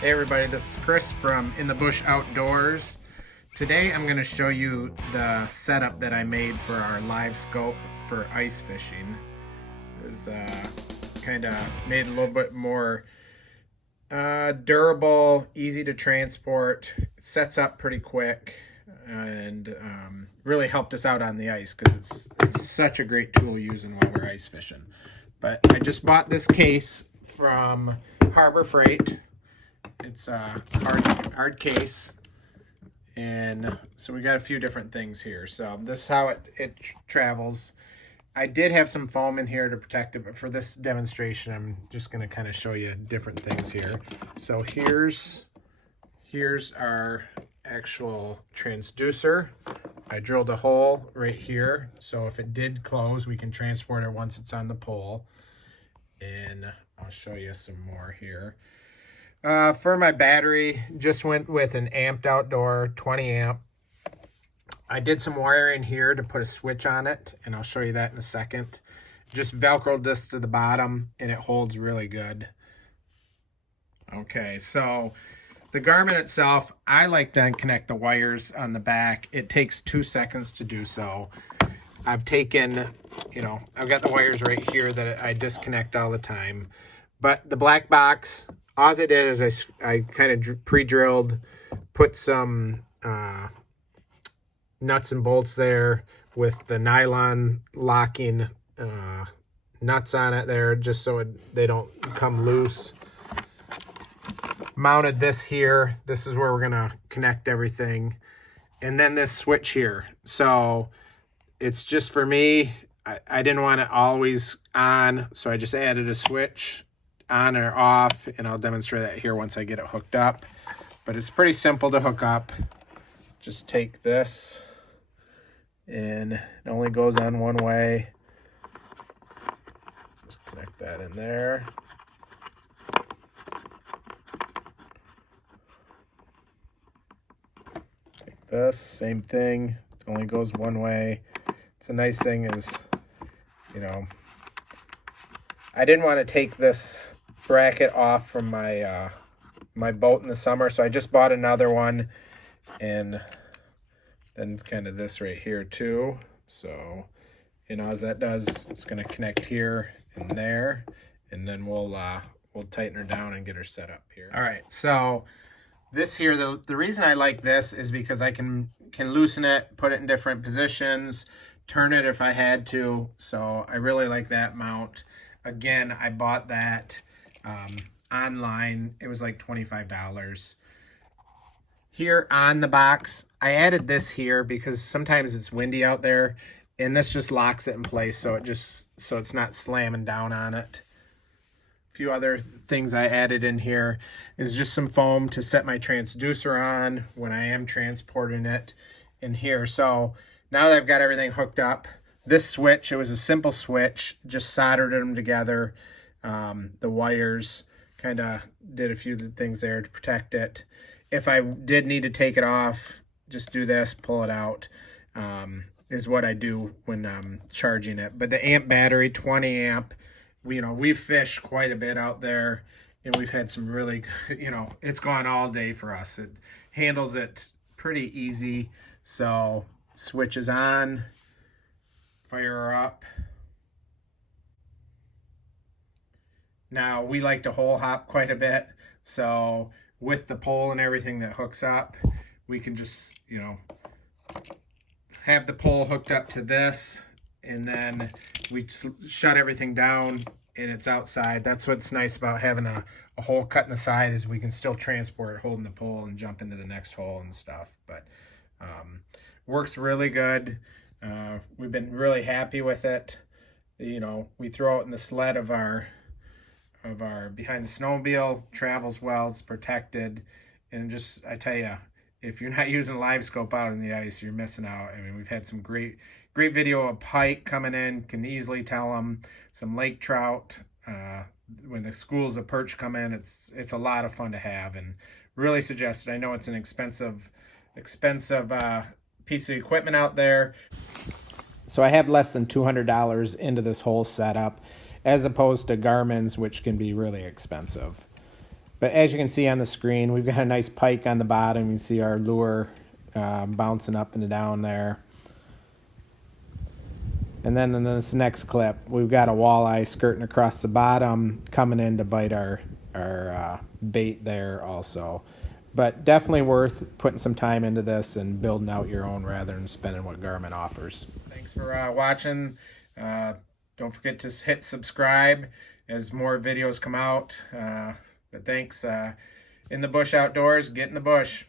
Hey everybody, this is Chris from In the Bush Outdoors. Today I'm going to show you the setup that I made for our Livescope for ice fishing. It was kind of made a little bit more durable, easy to transport, it sets up pretty quick, and really helped us out on the ice because it's such a great tool using while we're ice fishing. But I just bought this case from Harbor Freight. It's a hard case, and so we got a few different things here. So this is how it travels. I did have some foam in here to protect it, but for this demonstration I'm just going to kind of show you different things here. So here's our actual transducer. I drilled a hole right here, so if it did close we can transport it once it's on the pole, and I'll show you some more here. For my battery, just went with an amped outdoor 20 amp. I did some wiring here to put a switch on it, and I'll show you that in a second. Just velcroed this to the bottom and it holds really good. Okay, so the Garmin itself, I like to connect the wires on the back. It takes 2 seconds to do so. I've taken, I've got the wires right here that I disconnect all the time. But the black box, all I did is I kind of pre-drilled, put some nuts and bolts there with the nylon locking nuts on it there, just so they don't come loose. Mounted this here. This is where we're gonna connect everything. And then this switch here. So it's just for me. I didn't want it always on, so I just added a switch on or off, and I'll demonstrate that here once I get it hooked up. But it's pretty simple to hook up. Just take this, and it only goes on one way. Just connect that in there. Take this, same thing, it only goes one way. It's a nice thing is, I didn't want to take this bracket off from my my boat in the summer, so I just bought another one, and then kind of this right here too. So as that does, it's going to connect here and there, and then we'll tighten her down and get her set up here. All right, so this here, the reason I like this is because I can loosen it, put it in different positions, turn it if I had to. So I really like that mount. Again, I bought that online. It was like $25. Here on the box, I added this here because sometimes it's windy out there, and this just locks it in place, so it's not slamming down on it. A few other things I added in here is just some foam to set my transducer on when I am transporting it in here. So now that I've got everything hooked up, this switch, it was a simple switch, just soldered them together. The wires, kind of did a few things there to protect it. If I did need to take it off, just do this, pull it out, is what I do when I'm charging it. But the amp battery, 20 amp, we've fished quite a bit out there, and we've had some really, it's gone all day for us. It handles it pretty easy. So switch is on, fire her up. Now we like to hole hop quite a bit, so with the pole and everything that hooks up, we can just have the pole hooked up to this, and then we shut everything down and it's outside. That's what's nice about having a hole cut in the side, is we can still transport it holding the pole and jump into the next hole and stuff. But works really good. We've been really happy with it. We throw it in the sled of our behind the snowmobile, travels well, it's protected, and just, I tell you, if you're not using a Livescope out in the ice, you're missing out. I mean, we've had some great video of pike coming in, can easily tell them, some lake trout. When the schools of perch come in, it's a lot of fun to have, and really suggest it. I know it's an expensive piece of equipment out there. So I have less than $200 into this whole setup, as opposed to Garmin's, which can be really expensive. But as you can see on the screen, we've got a nice pike on the bottom. You see our lure bouncing up and down there. And then in this next clip, we've got a walleye skirting across the bottom, coming in to bite our bait there also. But definitely worth putting some time into this and building out your own rather than spending what Garmin offers. Thanks for watching. Don't forget to hit subscribe as more videos come out. But thanks. In the bush outdoors, get in the bush.